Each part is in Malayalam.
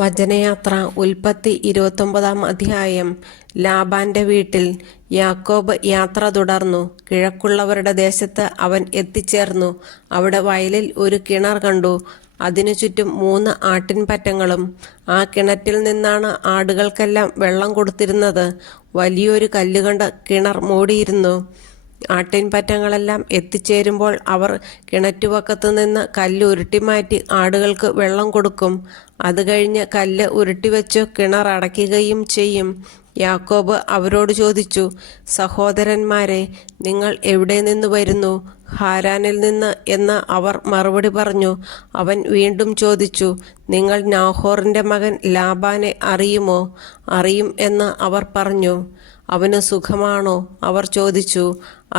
വചനയാത്ര ഉൽപ്പത്തി 29 അധ്യായം. ലാബാന്റെ വീട്ടിൽ യാക്കോബ് യാത്ര തുടർന്നു. കിഴക്കുള്ളവരുടെ ദേശത്ത് അവൻ എത്തിച്ചേർന്നു. അവിടെ വയലിൽ ഒരു കിണർ കണ്ടു. അതിനു ചുറ്റും 3 ആട്ടിൻപറ്റങ്ങളും. ആ കിണറ്റിൽ നിന്നാണ് ആടുകൾക്കെല്ലാം വെള്ളം കൊടുത്തിരുന്നത്. വലിയൊരു കല്ലുകൊണ്ട് കിണർ മൂടിയിരുന്നു. ആട്ടിൻപറ്റങ്ങളെല്ലാം എത്തിച്ചേരുമ്പോൾ അവർ കിണറ്റുവക്കത്തു നിന്ന് കല്ല് ഉരുട്ടിമാറ്റി ആടുകൾക്ക് വെള്ളം കൊടുക്കും. അത് കഴിഞ്ഞ് കല്ല് ഉരുട്ടിവെച്ചു കിണർ അടയ്ക്കുകയും ചെയ്യും. യാക്കോബ് അവരോട് ചോദിച്ചു, സഹോദരന്മാരെ, നിങ്ങൾ എവിടെ നിന്ന് വരുന്നു? ഹാരാനിൽ നിന്ന് എന്ന് അവർ മറുപടി പറഞ്ഞു. അവൻ വീണ്ടും ചോദിച്ചു, നിങ്ങൾ നാഹോറിൻ്റെ മകൻ ലാബാനെ അറിയുമോ? അറിയും എന്ന് അവർ പറഞ്ഞു. അവന് സുഖമാണോ? അവർ ചോദിച്ചു.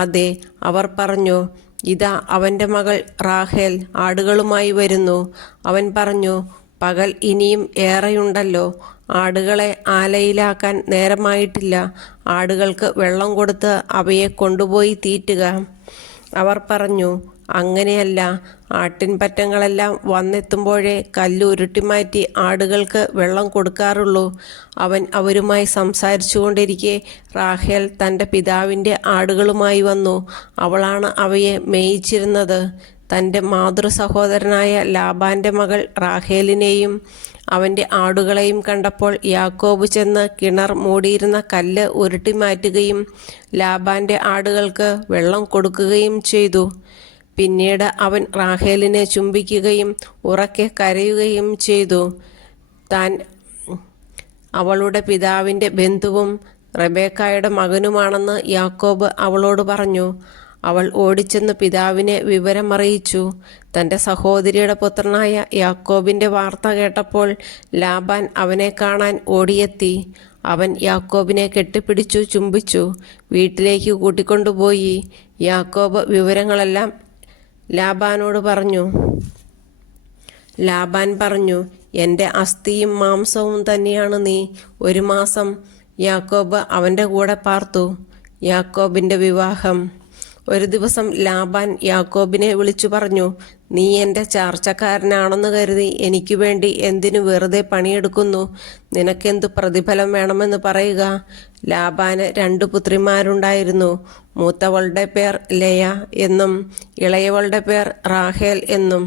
അതെ, അവർ പറഞ്ഞു. ഇതാ അവൻ്റെ മകൾ റാഹേൽ ആടുകളുമായി വരുന്നു. അവൻ പറഞ്ഞു, പകൽ ഇനിയും ഏറെയുണ്ടല്ലോ. ആടുകളെ ആലയിലാക്കാൻ നേരമായിട്ടില്ല. ആടുകൾക്ക് വെള്ളം കൊടുത്ത് അവയെ കൊണ്ടുപോയി തീറ്റുക. അവർ പറഞ്ഞു, അങ്ങനെയല്ല. ആട്ടിൻപറ്റങ്ങളെല്ലാം വന്നെത്തുമ്പോഴേ കല്ല് ഉരുട്ടിമാറ്റി ആടുകൾക്ക് വെള്ളം കൊടുക്കാറുള്ളൂ. അവൻ അവരുമായി സംസാരിച്ചു കൊണ്ടിരിക്കെ റാഹേൽ തൻ്റെ പിതാവിൻ്റെ ആടുകളുമായി വന്നു. അവളാണ് അവയെ മേയിച്ചിരുന്നത്. തൻ്റെ മാതൃ സഹോദരനായ ലാബാൻ്റെ മകൾ റാഹേലിനെയും അവൻ്റെ ആടുകളെയും കണ്ടപ്പോൾ യാക്കോബ് ചെന്ന് കിണർ മൂടിയിരുന്ന കല്ല് ഉരുട്ടിമാറ്റുകയും ലാബാൻ്റെ ആടുകൾക്ക് വെള്ളം കൊടുക്കുകയും ചെയ്തു. പിന്നീട് അവൻ റാഹേലിനെ ചുംബിക്കുകയും ഉറക്കെ കരയുകയും ചെയ്തു. താൻ അവളുടെ പിതാവിൻ്റെ ബന്ധുവും റെബേക്കായുടെ മകനുമാണെന്ന് യാക്കോബ് അവളോട് പറഞ്ഞു. അവൾ ഓടിച്ചെന്ന് പിതാവിനെ വിവരമറിയിച്ചു. തൻ്റെ സഹോദരിയുടെ പുത്രനായ യാക്കോബിൻ്റെ വാർത്ത കേട്ടപ്പോൾ ലാബാൻ അവനെ കാണാൻ ഓടിയെത്തി. അവൻ യാക്കോബിനെ കെട്ടിപ്പിടിച്ചു ചുംബിച്ചു. വീട്ടിലേക്ക് കൂട്ടിക്കൊണ്ടുപോയി. യാക്കോബ് വിവരങ്ങളെല്ലാം ലാബാനോട് പറഞ്ഞു. ലാബാൻ പറഞ്ഞു, എൻ്റെ അസ്ഥിയും മാംസവും തന്നെയാണ് നീ. 1 മാസം യാക്കോബ് അവൻ്റെ കൂടെ പാർത്തു. യാക്കോബിൻ്റെ വിവാഹം. ഒരു ദിവസം ലാബാൻ യാക്കോബിനെ വിളിച്ചു പറഞ്ഞു, നീ എൻ്റെ ചാർച്ചക്കാരനാണെന്ന് കരുതി എനിക്ക് വേണ്ടി എന്തിനു വെറുതെ പണിയെടുക്കുന്നു? നിനക്കെന്തു പ്രതിഫലം വേണമെന്ന് പറയുക. ലാബാന് 2 പുത്രിമാരുണ്ടായിരുന്നു. മൂത്തവളുടെ പേർ ലെയ എന്നും ഇളയവളുടെ പേർ റാഹേൽ എന്നും.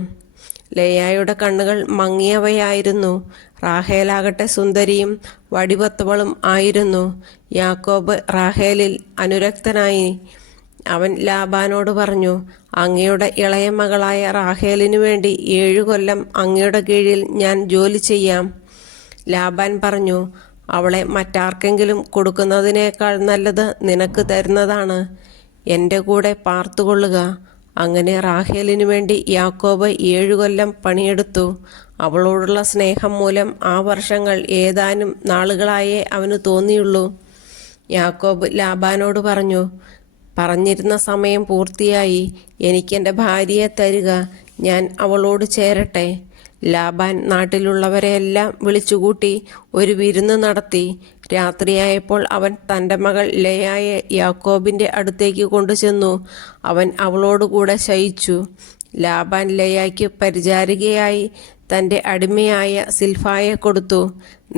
ലെയായുടെ കണ്ണുകൾ മങ്ങിയവയായിരുന്നു. റാഹേലാകട്ടെ സുന്ദരിയും വടിവത്തവളും ആയിരുന്നു. യാക്കോബ് റാഹേലിൽ അനുരക്തനായി. അവൻ ലാബാനോട് പറഞ്ഞു, അങ്ങയുടെ ഇളയ മകളായ റാഹേലിനു വേണ്ടി 7 കൊല്ലം അങ്ങയുടെ കീഴിൽ ഞാൻ ജോലി ചെയ്യാം. ലാബാൻ പറഞ്ഞു, അവളെ മറ്റാർക്കെങ്കിലും കൊടുക്കുന്നതിനേക്കാൾ നല്ലത് നിനക്ക് തരുന്നതാണ്. എൻ്റെ കൂടെ പാർത്തുകൊള്ളുക. അങ്ങനെ റാഹേലിനു വേണ്ടി യാക്കോബ് 7 കൊല്ലം പണിയെടുത്തു. അവളോടുള്ള സ്നേഹം മൂലം ആ വർഷങ്ങൾ ഏതാനും നാളുകളായേ അവന് തോന്നിയുള്ളൂ. യാക്കോബ് ലാബാനോട് പറഞ്ഞു, പറഞ്ഞിരുന്ന സമയം പൂർത്തിയായി. എനിക്കെൻ്റെ ഭാര്യയെ തരിക. ഞാൻ അവളോട് ചേരട്ടെ. ലാബാൻ നാട്ടിലുള്ളവരെയെല്ലാം വിളിച്ചുകൂട്ടി ഒരു വിരുന്ന് നടത്തി. രാത്രിയായപ്പോൾ അവൻ തൻ്റെ മകൾ ലെയായെ യാക്കോബിൻ്റെ അടുത്തേക്ക് കൊണ്ടുചെന്നു. അവൻ അവളോടുകൂടെ ശയിച്ചു. ലാബാൻ ലെയായ്ക്ക് പരിചാരികയായി തൻ്റെ അടിമയായ സിൽഫായെ കൊടുത്തു.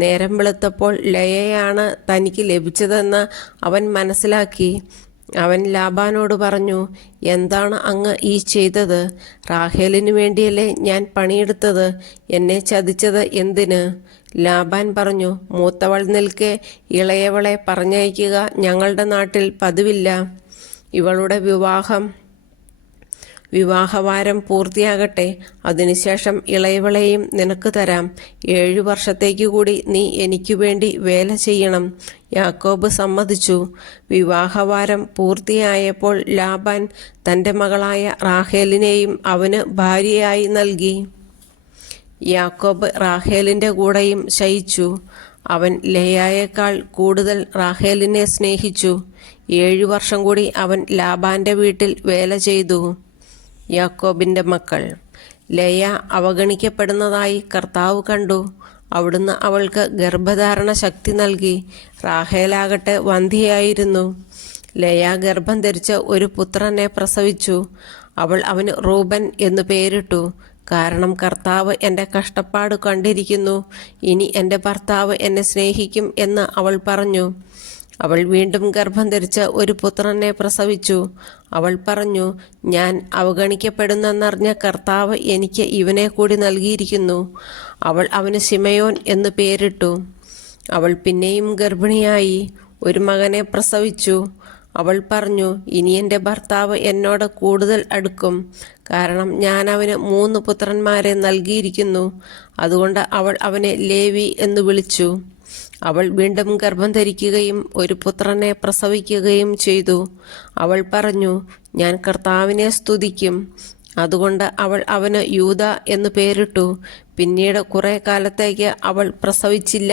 നേരം വെളുത്തപ്പോൾ ലെയയാണ് തനിക്ക് ലഭിച്ചതെന്ന് അവൻ മനസ്സിലാക്കി. അവൻ ലാബാനോട് പറഞ്ഞു, എന്താണ് അങ്ങ് ഈ ചെയ്തത്? റാഹേലിനു വേണ്ടിയല്ലേ ഞാൻ പണിയെടുത്തത്? എന്നെ ചതിച്ചത് എന്തിന്? ലാബാൻ പറഞ്ഞു, മൂത്തവൾ നിൽക്കെ ഇളയവളെ പറഞ്ഞയക്കുക ഞങ്ങളുടെ നാട്ടിൽ പതിവില്ല. ഇവളുടെ വിവാഹവാരം പൂർത്തിയാകട്ടെ. അതിനുശേഷം ഇളയവളെയും നിനക്ക് തരാം. 7 വർഷത്തേക്ക് കൂടി നീ എനിക്കു വേണ്ടി വേല ചെയ്യണം. യാക്കോബ് സമ്മതിച്ചു. വിവാഹവാരം പൂർത്തിയായപ്പോൾ ലാബാൻ തൻ്റെ മകളായ റാഹേലിനെയും അവന് ഭാര്യയായി നൽകി. യാക്കോബ് റാഹേലിൻ്റെ കൂടെയും ശയിച്ചു. അവൻ ലെയായേക്കാൾ കൂടുതൽ റാഹേലിനെ സ്നേഹിച്ചു. 7 വർഷം കൂടി അവൻ ലാബാൻ്റെ വീട്ടിൽ വേല ചെയ്തു. യാക്കോബിൻ്റെ മക്കൾ. ലെയ അവഗണിക്കപ്പെടുന്നതായി കർത്താവ് കണ്ടു. അവിടുന്ന് അവൾക്ക് ഗർഭധാരണ ശക്തി നൽകി. റാഹേലാകട്ടെ വന്ധ്യയായിരുന്നു. ലെയ ഗർഭം ധരിച്ച് ഒരു പുത്രനെ പ്രസവിച്ചു. അവൾ അവന് റൂബൻ എന്നു പേരിട്ടു. കാരണം കർത്താവ് എൻ്റെ കഷ്ടപ്പാട് കണ്ടിരിക്കുന്നു. ഇനി എൻ്റെ ഭർത്താവ് എന്നെ സ്നേഹിക്കും എന്ന് അവൾ പറഞ്ഞു. അവൾ വീണ്ടും ഗർഭം ധരിച്ച ഒരു പുത്രനെ പ്രസവിച്ചു. അവൾ പറഞ്ഞു, ഞാൻ അവഗണിക്കപ്പെടുന്നെന്നറിഞ്ഞ കർത്താവ് എനിക്ക് ഇവനെ കൂടി നൽകിയിരിക്കുന്നു. അവൾ അവന് ശിമയോൻ എന്ന് പേരിട്ടു. അവൾ പിന്നെയും ഗർഭിണിയായി ഒരു മകനെ പ്രസവിച്ചു. അവൾ പറഞ്ഞു, ഇനി എൻ്റെ ഭർത്താവ് എന്നോട് കൂടുതൽ അടുക്കും, കാരണം ഞാൻ അവന് 3 പുത്രന്മാരെ നൽകിയിരിക്കുന്നു. അതുകൊണ്ട് അവൾ അവനെ ലേവി എന്ന് വിളിച്ചു. അവൾ വീണ്ടും ഗർഭം ധരിക്കുകയും ഒരു പുത്രനെ പ്രസവിക്കുകയും ചെയ്തു. അവൾ പറഞ്ഞു, ഞാൻ കർത്താവിനെ സ്തുതിക്കും. അതുകൊണ്ട് അവൾ അവന് യൂദ എന്ന് പേരിട്ടു. പിന്നീട് കുറെ കാലത്തേക്ക് അവൾ പ്രസവിച്ചില്ല.